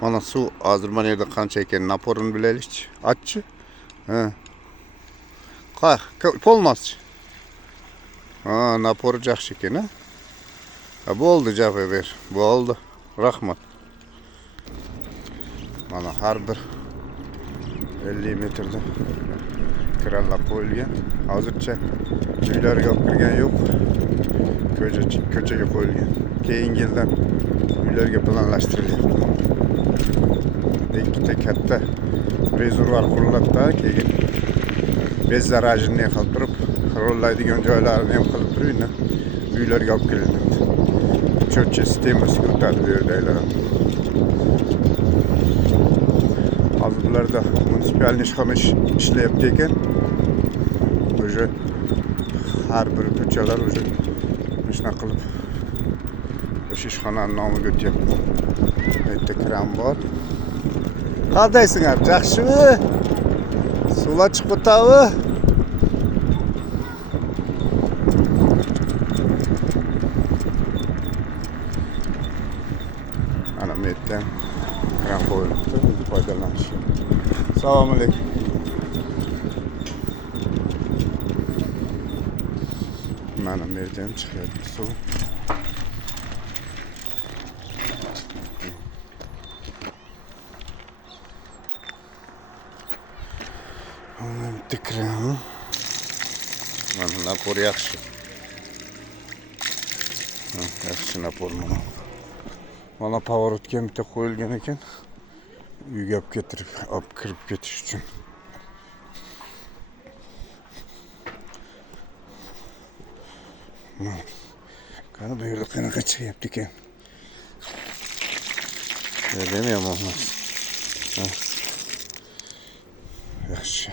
Mana su hozir mana yerda qancha ekanini naporini bilaylikchi. Achchi. Ha. Polmaschi. Ha, napori yaxshi ekan, ha. Ha, bo'ldi, javob ber. Bo'ldi. Rahmat. Mana har bir 50 metrda kranlar qo'yilgan. Hozircha uylarga olib kirgan yo'q. Ko'chaga qo'yilgan. Keyingi yildan uylarga planlashtirilyapti. Ikkita katta rezervuar quriladi-da, keyin bez zarajini qilib turib, rollaydigan joylarini ham qilib turib, uylarga olib kiriladi. Cho'tcha sistemasiga o'tadi bu yerdagilar. Hozir bularda munisipalniy ishxona ishlayapti ekan. O'sha har bir ko'chalar o'sha shunaqa qilib o'sha ishxonaning nomiga o'tyapti. Bu yerda kran bor. Qandaysinglar? Yaxshimi? Suvlar chiqib o'tadi. Ana bu yerda kran qo'yilibdi, foydalanish. Assalomu alaykum. Mana bu yerda ham chiqyapti suv. Mana bitta kran. Mana napor yaxshi. Yaxshi napor mana. Mana pavorotga bitta qo'yilgan ekan. Uyga olib kirib ketish uchun. Qani bu yerda qanaqa chiqyapti ekan. Yerda ham yomon emas. Yaxshi.